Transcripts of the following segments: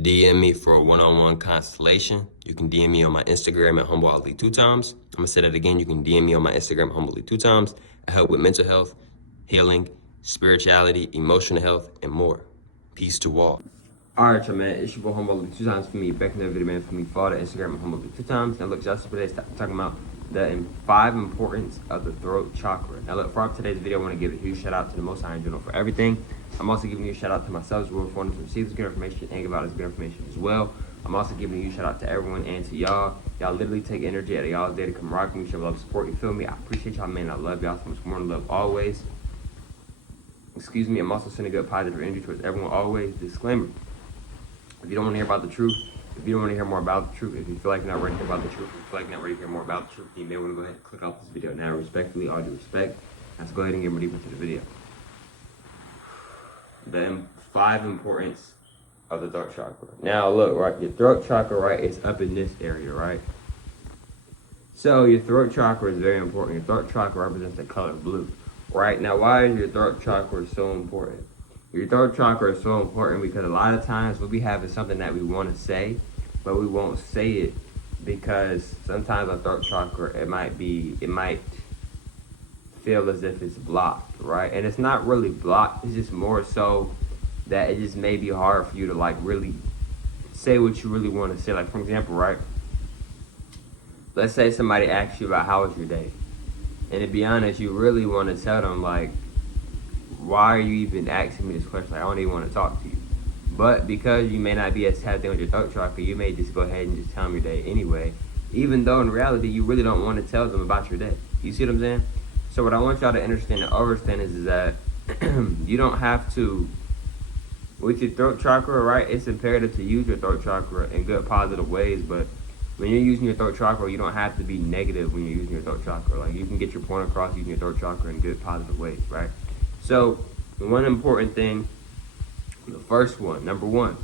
DM me for a one-on-one constellation. You can DM me on my Instagram at HumbleAli2times. I'm gonna say that again. You can DM me on my Instagram, HumbleAli2times. I help with mental health, healing, spirituality, emotional health, and more. Peace to all. Alright, y'all, man. It's your boy HumbleAli2times for me. Back in the video, man. For me, follow the Instagram at HumbleAli2times. Now, look, just today, talking about the 5 importance of the throat chakra. Now, look, for today's video, I want to give a huge shout out to the Most High in general for everything. I'm also giving you a shout out to myself as well for wanting to receive this good information and give out this good information as well. I'm also giving you a shout out to everyone and to y'all. Y'all literally take energy out of y'all's day to come rock me, show love, support. You feel me? I appreciate y'all, man. I love y'all so much more than love always. Excuse me. I'm also sending good positive energy towards everyone always. Disclaimer. If you don't want to hear about the truth, if you don't want to hear more about the truth, if you feel like you're not ready to hear about the truth, if you feel like you're not ready to hear more about the truth, you may want to go ahead and click off this video now. Respectfully, all due respect. Let's go ahead and get more deeper into the video. The 5 importance of the throat chakra. Now look, right, your throat chakra, right, is up in this area, right? So your throat chakra is very important. Your throat chakra represents the color blue, right? Now, why is your throat chakra so important? Your throat chakra is so important because a lot of times what we have is something that we want to say, but we won't say it because sometimes our throat chakra, it might feel as if it's blocked, right? And it's not really blocked. It's just more so that it just may be hard for you to like really say what you really want to say. Like, for example, right? Let's say somebody asks you about how was your day, and to be honest, you really want to tell them like, why are you even asking me this question? Like, I don't even want to talk to you. But because you may not be as tapped in with your throat chakra, you may just go ahead and just tell them your day anyway, even though in reality you really don't want to tell them about your day. You see what I'm saying? So what I want y'all to understand and understand is that you don't have to, with your throat chakra, right? It's imperative to use your throat chakra in good, positive ways. But when you're using your throat chakra, you don't have to be negative when you're using your throat chakra. Like, you can get your point across using your throat chakra in good, positive ways, right? So the one important thing, the first one, number 1,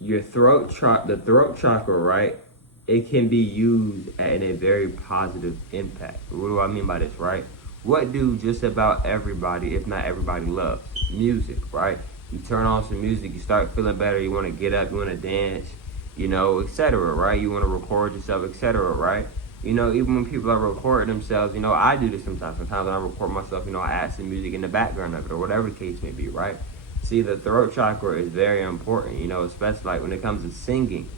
your throat the throat chakra, right? It can be used in a very positive impact. What do I mean by this, right? What do just about everybody, if not everybody, loves? Music, right? You turn on some music, you start feeling better, you want to get up, you want to dance, you know, etc., right? You want to record yourself, etc., right? You know, even when people are recording themselves, you know, I do this sometimes. Sometimes when I record myself, you know, I add some music in the background of it or whatever the case may be, right? See, the throat chakra is very important, you know, especially like when it comes to singing,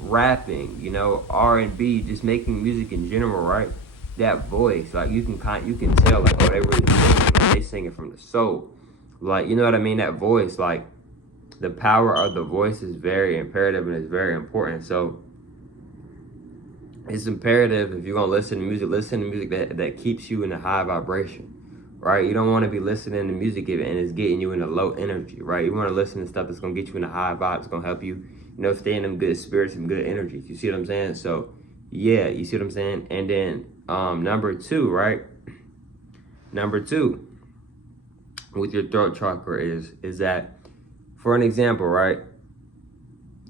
rapping, you know, R&B, just making music in general, right? That voice, like you can tell, like, oh, they really sing, like, they sing it from the soul, like, you know what I mean? That voice, like, the power of the voice is very imperative and it's very important. So it's imperative, if you're gonna listen to music that keeps you in a high vibration, right? You don't want to be listening to music and it's getting you in a low energy, right? You want to listen to stuff that's gonna get you in a high vibe. It's gonna help you, you know, stay in them good spirits and good energies. You see what I'm saying? So yeah, you see what I'm saying? And then number 2, right? Number 2 with your throat chakra is that, for an example, right?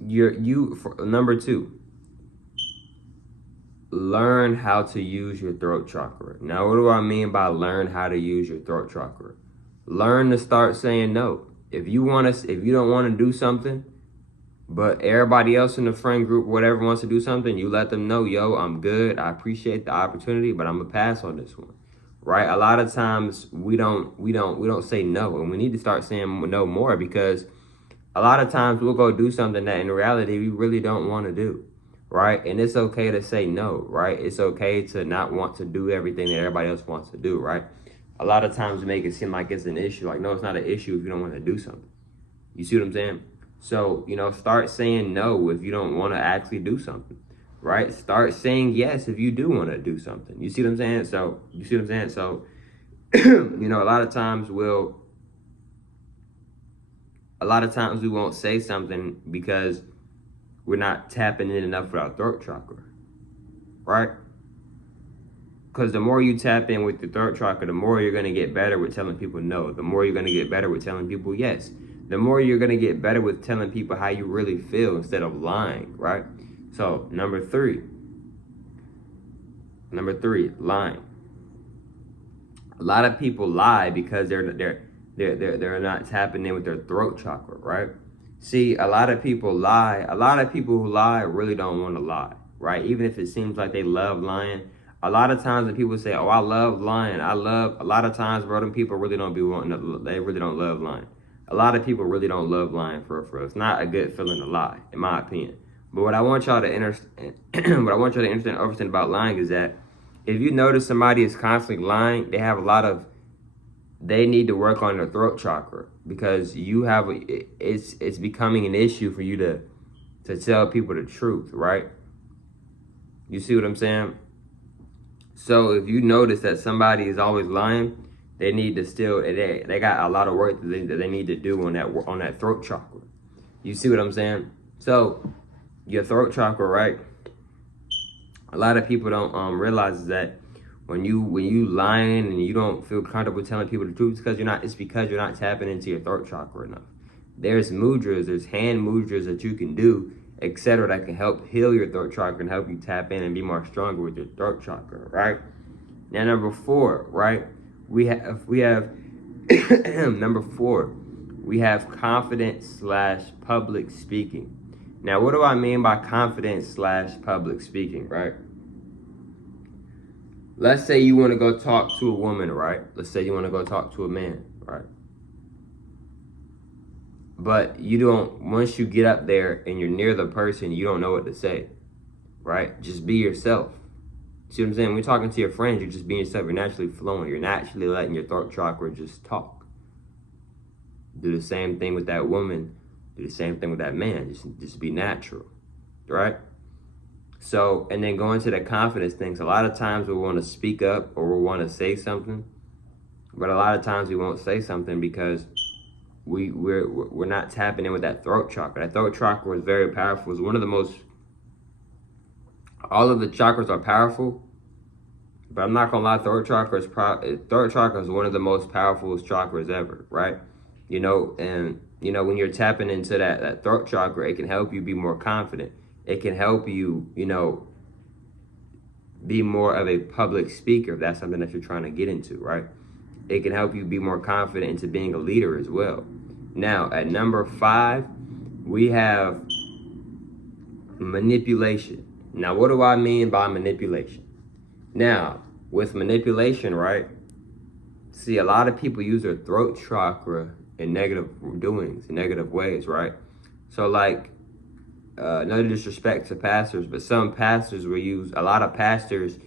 Number 2, learn how to use your throat chakra. Now, what do I mean by learn how to use your throat chakra? Learn to start saying no. If you don't want to do something, but everybody else in the friend group, whatever, wants to do something, you let them know, yo, I'm good. I appreciate the opportunity, but I'm gonna pass on this one, right? A lot of times we don't say no, and we need to start saying no more, because a lot of times we'll go do something that in reality we really don't want to do, right? And it's okay to say no, right? It's okay to not want to do everything that everybody else wants to do, right? A lot of times we make it seem like it's an issue. Like, no, it's not an issue if you don't want to do something. You see what I'm saying? So, you know, start saying no if you don't want to actually do something, right? Start saying yes if you do want to do something. You see what I'm saying? So, you know, a lot of times we won't say something because we're not tapping in enough with our throat chakra, right? Because the more you tap in with your throat chakra, the more you're going to get better with telling people no. The more you're going to get better with telling people yes. The more you're going to get better with telling people how you really feel instead of lying, right? So, number 3, lying. A lot of people lie because They're not tapping in with their throat chakra, right? See, a lot of people lie. A lot of people who lie really don't want to lie, right? Even if it seems like they love lying. A lot of times when people say, "Oh, I love lying," a lot of times, bro, them people really don't be wanting to, they really don't love lying. A lot of people really don't love lying for real. It's not a good feeling to lie, in my opinion. But what I want y'all to understand, what I want y'all to understand about lying is that if you notice somebody is constantly lying, they need to work on their throat chakra, because it's becoming an issue for you to tell people the truth, right? You see what I'm saying? So if you notice that somebody is always lying, they need to they got a lot of work that they need to do on that throat chakra. You see what I'm saying? So your throat chakra, right? A lot of people don't realize is that when you lying and you don't feel comfortable telling people the truth, it's because you're not tapping into your throat chakra enough. There's mudras, there's hand mudras that you can do, etc., that can help heal your throat chakra and help you tap in and be more stronger with your throat chakra, right? Now, number 4, right? We have number 4, we have confidence/public speaking. Now, what do I mean by confidence/public speaking, right? Let's say you want to go talk to a woman, right? Let's say you want to go talk to a man, right? But you don't, once you get up there and you're near the person, you don't know what to say, right? Just be yourself. See what I'm saying? When you're talking to your friends, you're just being yourself. You're naturally flowing. You're naturally letting your throat chakra just talk. Do the same thing with that woman. Do the same thing with that man. Just be natural, right? So, and then going to the confidence things. A lot of times we want to speak up or we want to say something, but a lot of times we won't say something because we're not tapping in with that throat chakra. That throat chakra is very powerful. It's one of the most. All of the chakras are powerful, but I'm not gonna lie. Throat chakra is one of the most powerful chakras ever, right? You know, and you know when you're tapping into that throat chakra, it can help you be more confident. It can help you, be more of a public speaker if that's something that you're trying to get into, right? It can help you be more confident into being a leader as well. Now, at number 5, we have manipulation. Now, what do I mean by manipulation? Now, with manipulation, right? See, a lot of people use their throat chakra in negative doings, in negative ways, right? So, like, no disrespect to pastors, but a lot of pastors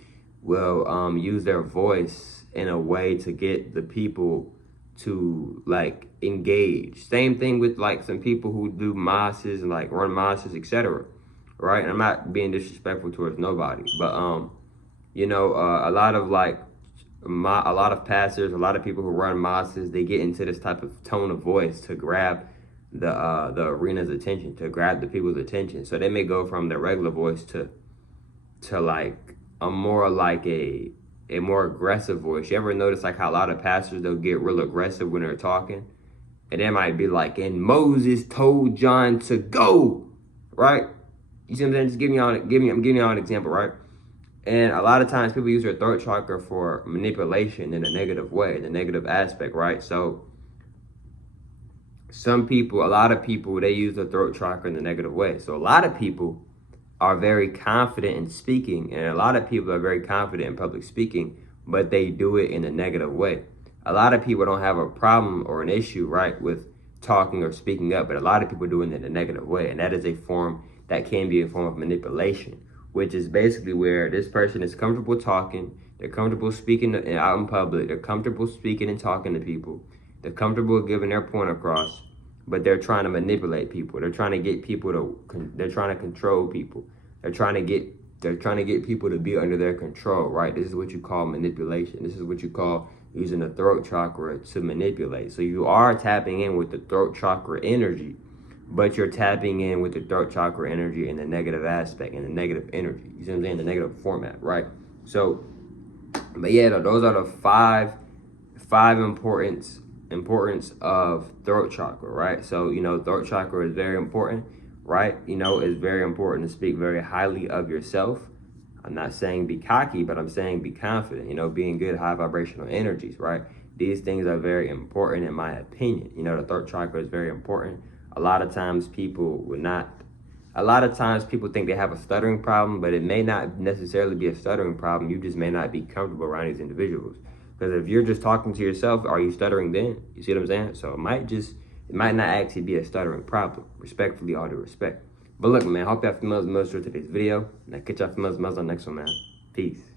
will use their voice in a way to get the people to like engage. Same thing with like some people who do mosses and like run mosses, etc. Right? And I'm not being disrespectful towards nobody, but a lot of pastors, a lot of people who run mosses, they get into this type of tone of voice to grab the arena's attention, to grab the people's attention. So they may go from their regular voice to like a more aggressive voice. You ever notice like how a lot of pastors, they'll get real aggressive when they're talking, and they might be like, "And Moses told John to go," right? You see what I'm saying? Just I'm giving y'all an example, right? And a lot of times people use their throat chakra for manipulation in a negative way, in a negative aspect, right? So a lot of people, they use their throat chakra in a negative way. So a lot of people are very confident in speaking, and a lot of people are very confident in public speaking, but they do it in a negative way. A lot of people don't have a problem or an issue, right, with talking or speaking up, but a lot of people do it in a negative way, and that can be a form of manipulation, which is basically where this person is comfortable talking, they're comfortable speaking out in public, they're comfortable speaking and talking to people, they're comfortable giving their point across, but they're trying to manipulate people. They're trying to get people they're trying to control people. They're trying to get people to be under their control, right? This is what you call manipulation. This is what you call using the throat chakra to manipulate. So you are tapping in with the throat chakra energy, but you're tapping in with the throat chakra energy in the negative aspect, in the negative energy. You see what I'm saying? The negative format, right? So, but yeah, those are the five importance of throat chakra, right? So, throat chakra is very important, right? It's very important to speak very highly of yourself. I'm not saying be cocky, but I'm saying be confident, being good high vibrational energies, right? These things are very important in my opinion. You know, the throat chakra is very important. A lot of times people think they have a stuttering problem, but it may not necessarily be a stuttering problem. You just may not be comfortable around these individuals. Because if you're just talking to yourself, are you stuttering then? You see what I'm saying? So it might not actually be a stuttering problem. Respectfully, all due respect. But look, man, hope y'all familiar with today's video. And I'll catch y'all familiar with the next one, man. Peace.